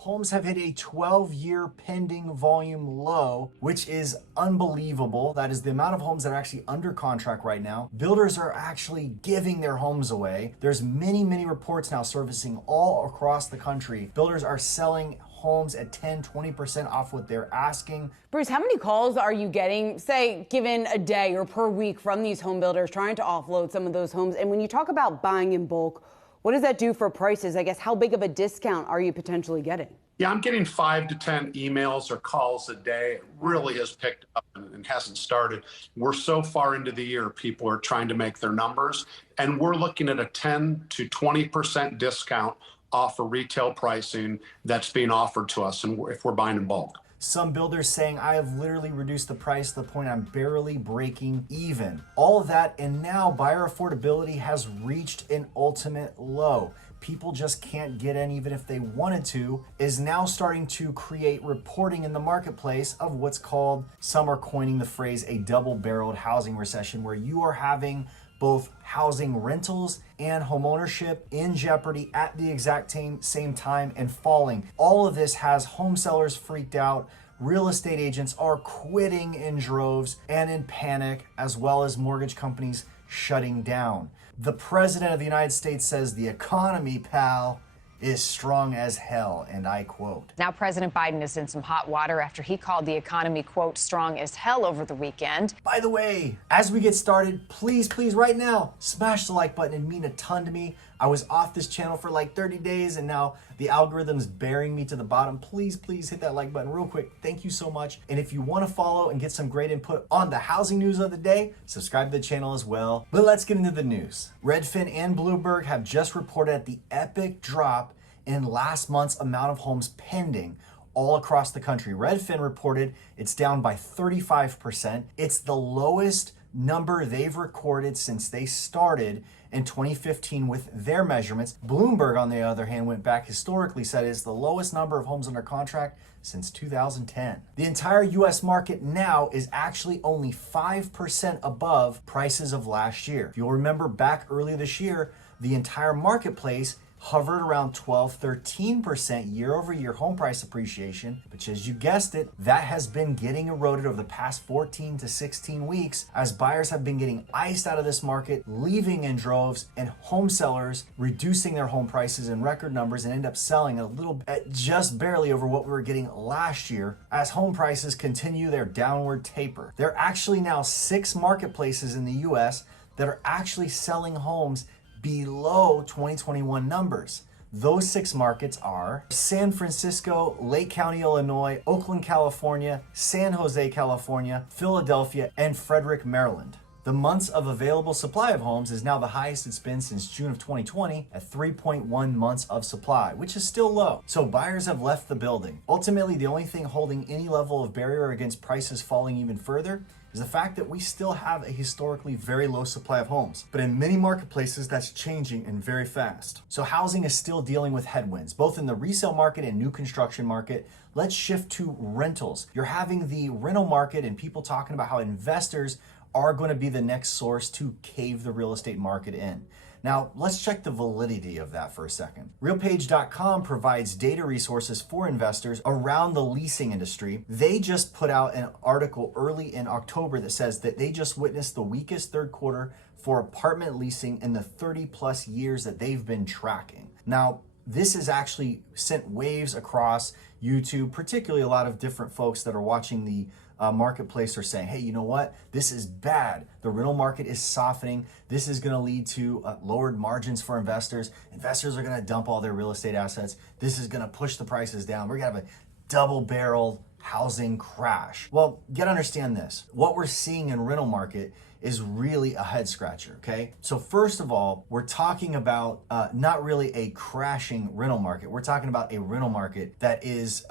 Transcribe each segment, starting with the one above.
Homes have hit a 12-year pending volume low, which is unbelievable. That is the amount of homes that are actually under contract right now. Builders are actually giving their homes away. There's many reports now surfacing all across the country. Builders are selling homes at 10-20% off what they're asking. Bruce, how many calls are you getting, say, given a day or per week from these home builders trying to offload some of those homes? And when you talk about buying in bulk, what does that do for prices? I guess, how big of a discount are you potentially getting? Yeah, I'm getting 5 to 10 emails or calls a day. It really has picked up and hasn't started. We're so far into the year, people are trying to make their numbers, and we're looking at a 10 to 20% discount off of retail pricing that's being offered to us, and if we're buying in bulk. Some builders saying, I have literally reduced the price to the point I'm barely breaking even. All of that, and now buyer affordability has reached an ultimate low. People just can't get in even if they wanted to, is now starting to create reporting in the marketplace of what's called, some are coining the phrase, a double-barreled housing recession, where you are having both housing rentals and homeownership in jeopardy at the exact same time and falling. All of this has home sellers freaked out. Real estate agents are quitting in droves and in panic, as well as mortgage companies shutting down. The president of the United States says the economy, pal, is strong as hell, and I quote. Now President Biden is in some hot water after he called the economy, quote, strong as hell over the weekend. By the way, as we get started, please right now, smash the like button. It'd mean a ton to me. I was off this channel for like 30 days and now the algorithm's bearing me to the bottom. Please hit that like button real quick. Thank you so much. And if you want to follow and get some great input on the housing news of the day, subscribe to the channel as well. But let's get into the news. Redfin and Bloomberg have just reported at the epic drop in last month's amount of homes pending all across the country. Redfin reported it's down by 35%. It's the lowest number they've recorded since they started in 2015 with their measurements. Bloomberg, on the other hand, went back historically, said it's the lowest number of homes under contract since 2010. The entire US market now is actually only 5% above prices of last year. If you'll remember back earlier this year, the entire marketplace hovered around 12-13% year-over-year home price appreciation, which, as you guessed it, that has been getting eroded over the past 14 to 16 weeks as buyers have been getting iced out of this market, leaving in droves, and home sellers reducing their home prices in record numbers and end up selling a little at just barely over what we were getting last year as home prices continue their downward taper. There are actually now 6 marketplaces in the US that are actually selling homes below 2021 numbers. Those 6 markets are San Francisco, Lake County, Illinois, Oakland, California, San Jose, California, Philadelphia, and Frederick, Maryland. The months of available supply of homes is now the highest it's been since June of 2020 at 3.1 months of supply, which is still low. So buyers have left the building. Ultimately, the only thing holding any level of barrier against prices falling even further is the fact that we still have a historically very low supply of homes. But in many marketplaces, that's changing and very fast. So housing is still dealing with headwinds, both in the resale market and new construction market. Let's shift to rentals. You're having the rental market and people talking about how investors are going to be the next source to cave the real estate market in. Now, let's check the validity of that for a second. Realpage.com provides data resources for investors around the leasing industry. They just put out an article early in October that says that they just witnessed the weakest third quarter for apartment leasing in the 30+ years that they've been tracking. Now, this has actually sent waves across YouTube, particularly a lot of different folks that are watching the marketplace are saying, hey, you know what? This is bad. The rental market is softening. This is going to lead to lowered margins for investors. Investors are going to dump all their real estate assets. This is going to push the prices down. We're going to have a double-barreled housing crash. Well, you got to understand this. What we're seeing in rental market is really a head scratcher, okay? So first of all, we're talking about not really a crashing rental market. We're talking about a rental market that is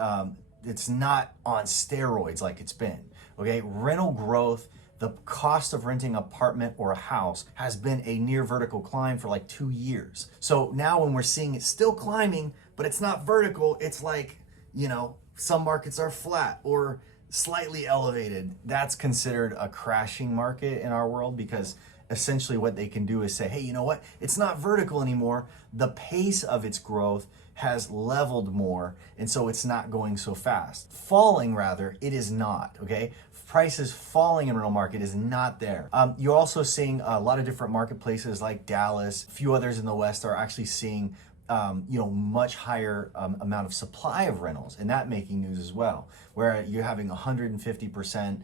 it's not on steroids like it's been, okay? Rental growth, the cost of renting an apartment or a house has been a near vertical climb for like 2 years. So now when we're seeing it still climbing, but it's not vertical, it's like, you know, some markets are flat or slightly elevated. That's considered a crashing market in our world because essentially what they can do is say, hey, you know what? It's not vertical anymore. The pace of its growth has leveled more, and so it's not going so fast. Falling, rather, it is not, okay? Prices falling in rental market is not there. You're also seeing a lot of different marketplaces like Dallas, a few others in the West are actually seeing much higher amount of supply of rentals, and that making news as well, where you're having 150%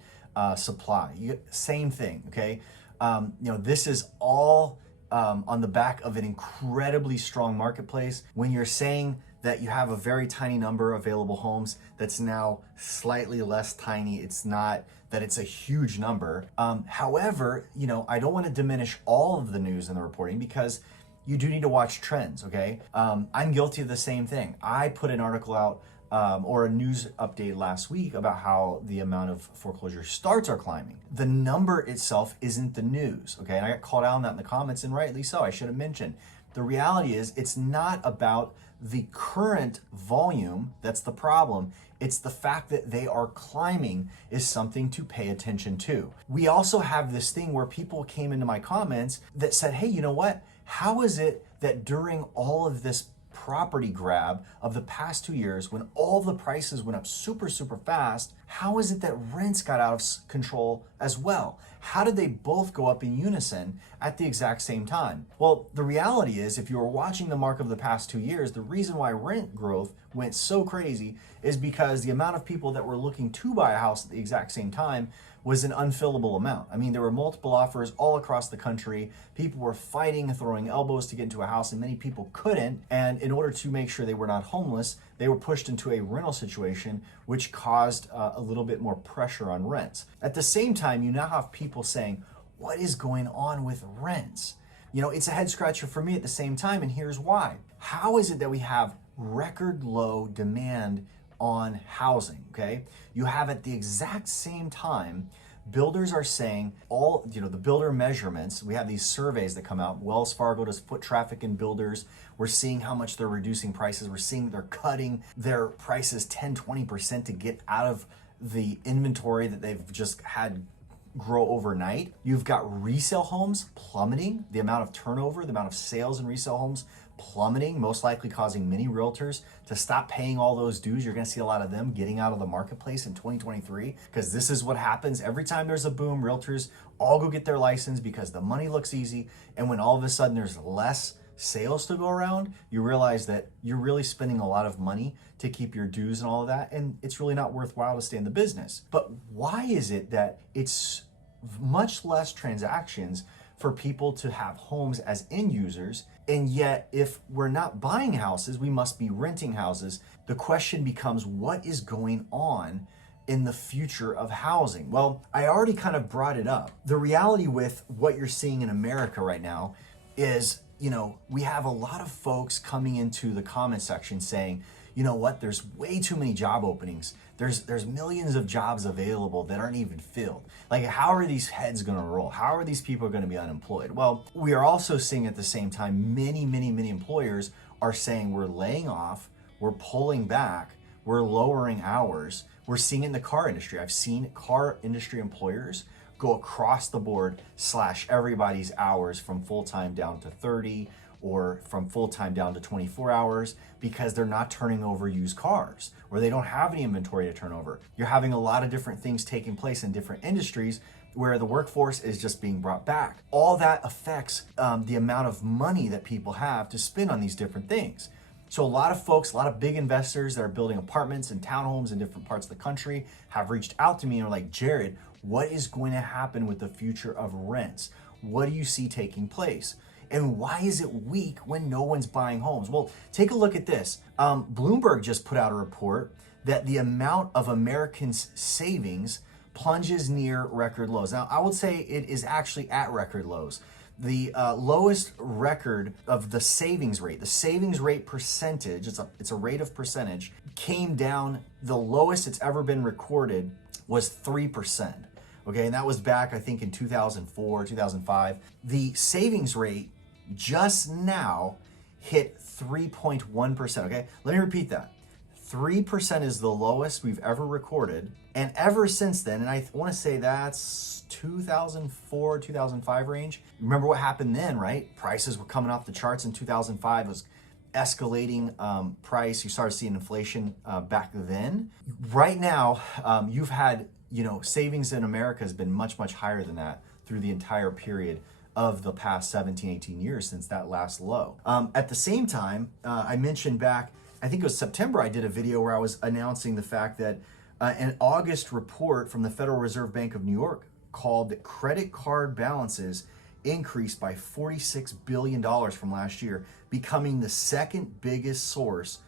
supply. Same thing, okay? This is all on the back of an incredibly strong marketplace. When you're saying that you have a very tiny number of available homes, that's now slightly less tiny. It's not that it's a huge number. However, I don't want to diminish all of the news and the reporting because you do need to watch trends, okay? I'm guilty of the same thing. I put an article out or a news update last week about how the amount of foreclosure starts are climbing. The number itself isn't the news, okay? And I got called out on that in the comments, and rightly so. I should have mentioned. The reality is it's not about the current volume that's the problem. It's the fact that they are climbing is something to pay attention to. We also have this thing where people came into my comments that said, hey, you know what? How is it that during all of this property grab of the past 2 years, when all the prices went up super, super fast, how is it that rents got out of control as well? How did they both go up in unison at the exact same time? Well, the reality is, if you were watching the mark of the past 2 years, the reason why rent growth went so crazy is because the amount of people that were looking to buy a house at the exact same time was an unfillable amount. I mean, there were multiple offers all across the country. People were fighting and throwing elbows to get into a house, and many people couldn't. And in order to make sure they were not homeless, they were pushed into a rental situation, which caused a little bit more pressure on rents. At the same time, you now have people saying, what is going on with rents? It's a head scratcher for me at the same time, and here's why. How is it that we have record low demand on housing, okay? You have at the exact same time, builders are saying the builder measurements, we have these surveys that come out. Wells Fargo does foot traffic in builders. We're seeing how much they're reducing prices. We're seeing they're cutting their prices 10-20% to get out of the inventory that they've just had grow overnight. You've got resale homes plummeting, the amount of turnover, the amount of sales in resale homes plummeting, most likely causing many realtors to stop paying all those dues. You're going to see a lot of them getting out of the marketplace in 2023 because this is what happens every time there's a boom. Realtors all go get their license because the money looks easy, and when all of a sudden there's less sales to go around, you realize that you're really spending a lot of money to keep your dues and all of that, and it's really not worthwhile to stay in the business. But why is it that it's much less transactions for people to have homes as end users, and yet if we're not buying houses, we must be renting houses? The question becomes, what is going on in the future of housing? Well, I already kind of brought it up. The reality with what you're seeing in America right now is, we have a lot of folks coming into the comment section saying, you know what, there's way too many job openings. There's millions of jobs available that aren't even filled. Like, how are these heads gonna roll? How are these people gonna be unemployed? Well, we are also seeing at the same time, many employers are saying we're laying off, we're pulling back, we're lowering hours. We're seeing it in the car industry. I've seen car industry employers go across the board, slash everybody's hours from full-time down to 30 or from full-time down to 24 hours because they're not turning over used cars or they don't have any inventory to turn over. You're having a lot of different things taking place in different industries where the workforce is just being brought back. All that affects the amount of money that people have to spend on these different things. So a lot of folks, a lot of big investors that are building apartments and townhomes in different parts of the country have reached out to me and are like, Jared, what is going to happen with the future of rents? What do you see taking place? And why is it weak when no one's buying homes? Well, take a look at this. Bloomberg just put out a report that the amount of Americans' savings plunges near record lows. Now, I would say it is actually at record lows. The lowest record of the savings rate percentage, it's a rate of percentage, came down. The lowest it's ever been recorded was 3%. Okay, and that was back, I think, in 2004, 2005. The savings rate just now hit 3.1%. Okay, let me repeat that. 3% is the lowest we've ever recorded. And ever since then, and I want to say that's 2004, 2005 range. Remember what happened then, right? Prices were coming off the charts in 2005. It was escalating price. You started seeing inflation back then. Right now, you've had, savings in America has been much, much higher than that through the entire period of the past 17, 18 years since that last low. At the same time, I mentioned back, I think it was September, I did a video where I was announcing the fact that an August report from the Federal Reserve Bank of New York called that credit card balances increased by $46 billion from last year, becoming the second biggest source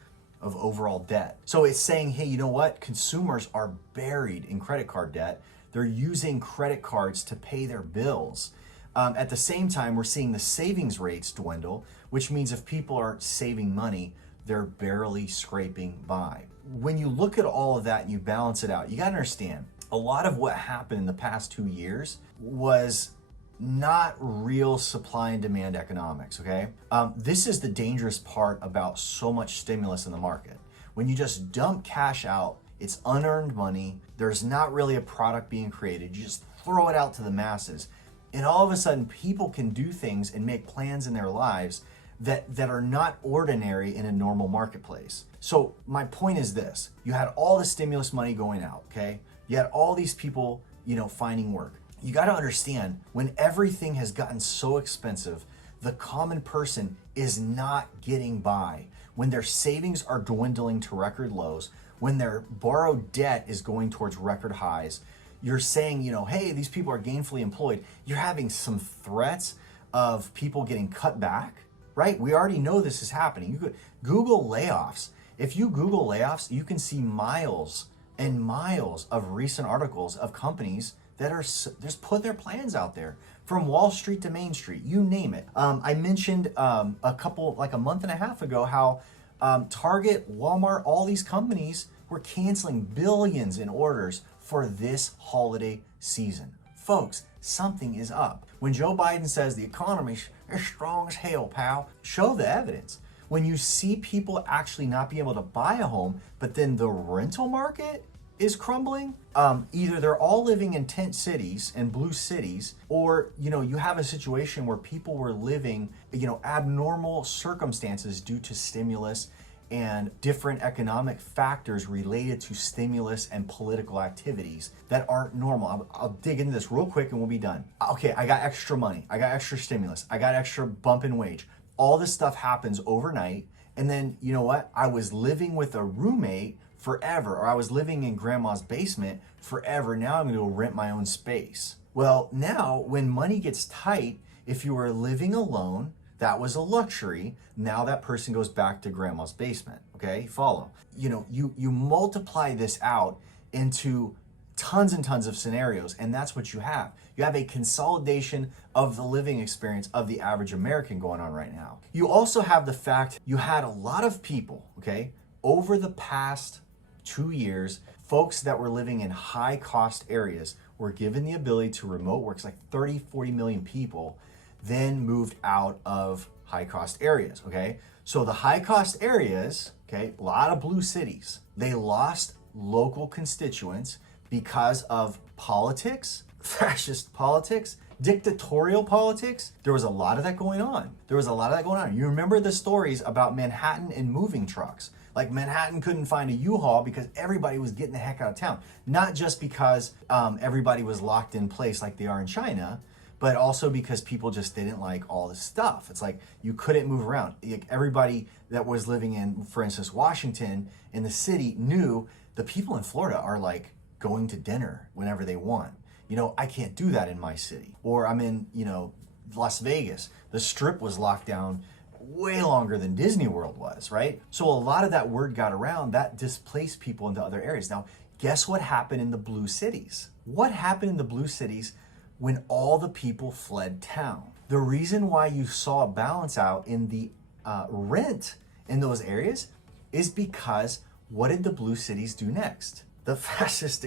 of overall debt. So it's saying, hey, you know what? Consumers are buried in credit card debt. They're using credit cards to pay their bills. At the same time, we're seeing the savings rates dwindle, which means if people aren't saving money, they're barely scraping by. When you look at all of that and you balance it out, you gotta understand, a lot of what happened in the past 2 years was not real supply and demand economics, okay? This is the dangerous part about so much stimulus in the market. When you just dump cash out, it's unearned money, there's not really a product being created, you just throw it out to the masses. And all of a sudden, people can do things and make plans in their lives that are not ordinary in a normal marketplace. So my point is this, you had all the stimulus money going out, okay? You had all these people, finding work. You gotta understand, when everything has gotten so expensive, the common person is not getting by. When their savings are dwindling to record lows, when their borrowed debt is going towards record highs, you're saying, hey, these people are gainfully employed. You're having some threats of people getting cut back, right? We already know this is happening. You could Google layoffs. If you Google layoffs, you can see miles and miles of recent articles of companies that are just put their plans out there from Wall Street to Main Street, you name it. I mentioned a month and a half ago how Target, Walmart, all these companies were canceling billions in orders for this holiday season. Folks, something is up. When Joe Biden says the economy is strong as hell, pal, show the evidence. When you see people actually not be able to buy a home, but then the rental market is crumbling, either they're all living in tent cities and blue cities, or you have a situation where people were living abnormal circumstances due to stimulus and different economic factors related to stimulus and political activities that aren't normal. I'll dig into this real quick and we'll be done. Okay, I got extra money, I got extra stimulus, I got extra bump in wage. All this stuff happens overnight, and then you know what? I was living with a roommate forever, or I was living in grandma's basement forever. Now I'm gonna go rent my own space. Well, now when money gets tight, if you were living alone, that was a luxury. Now that person goes back to grandma's basement, okay? Follow. You multiply this out into tons and tons of scenarios, and that's what you have. You have a consolidation of the living experience of the average American going on right now. You also have the fact you had a lot of people, okay, over the past 2 years, folks that were living in high cost areas were given the ability to remote work. It's like 30, 40 million people then moved out of high cost areas, okay? So the high cost areas, okay, a lot of blue cities, they lost local constituents because of politics, fascist politics, dictatorial politics. There was a lot of that going on. You remember the stories about Manhattan and moving trucks. Like Manhattan couldn't find a U-Haul because everybody was getting the heck out of town. Not just because everybody was locked in place like they are in China, but also because people just didn't like all this stuff. It's like you couldn't move around. Like everybody that was living in, for instance, Washington, in the city knew the people in Florida are like going to dinner whenever they want. I can't do that in my city. Or I'm in, Las Vegas. The Strip was locked down way longer than Disney World was, right? So a lot of that word got around, that displaced people into other areas. Now, guess what happened in the blue cities? What happened in the blue cities when all the people fled town? The reason why you saw a balance out in the rent in those areas is because what did the blue cities do next? The fascist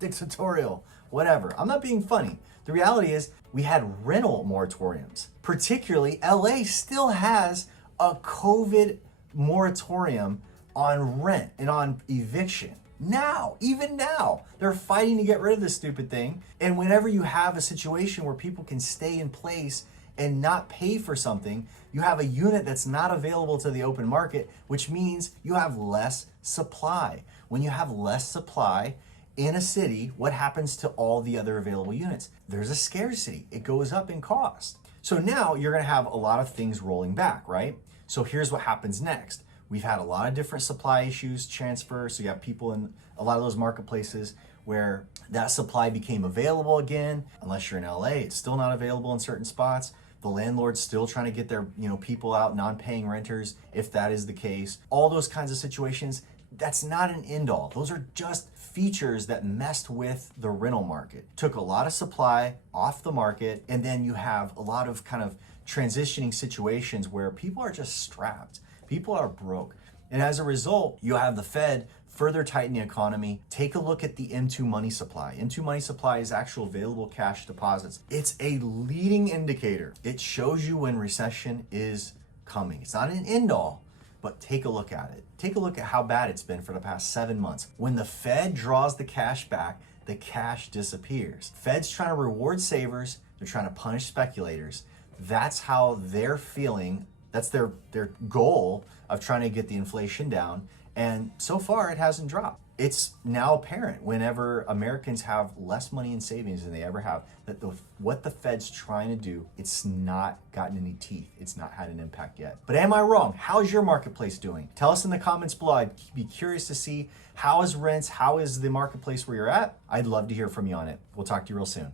dictatorial, whatever. I'm not being funny. The reality is we had rental moratoriums. Particularly, LA still has a COVID moratorium on rent and on eviction. Even now, they're fighting to get rid of this stupid thing. And whenever you have a situation where people can stay in place and not pay for something, you have a unit that's not available to the open market, which means you have less supply. When you have less supply in a city, what happens to all the other available units? There's a scarcity. It goes up in cost. So now you're gonna have a lot of things rolling back, right? So here's what happens next. We've had a lot of different supply issues transfer. So you have people in a lot of those marketplaces where that supply became available again. Unless you're in LA, it's still not available in certain spots. The landlord's still trying to get their people out, non-paying renters, if that is the case. All those kinds of situations, that's not an end all. Those are just features that messed with the rental market. Took a lot of supply off the market, and then you have a lot of kind of transitioning situations where people are just strapped. People are broke. And as a result, you have the Fed further tighten the economy. Take a look at the M2 money supply. M2 money supply is actual available cash deposits. It's a leading indicator. It shows you when recession is coming. It's not an end all, but take a look at it. Take a look at how bad it's been for the past 7 months. When the Fed draws the cash back, the cash disappears. Fed's trying to reward savers. They're trying to punish speculators. That's how they're feeling. That's their goal of trying to get the inflation down. And so far, it hasn't dropped. It's now apparent whenever Americans have less money in savings than they ever have, that what the Fed's trying to do, it's not gotten any teeth. It's not had an impact yet. But am I wrong? How's your marketplace doing? Tell us in the comments below. I'd be curious to see how is rents, how is the marketplace where you're at? I'd love to hear from you on it. We'll talk to you real soon.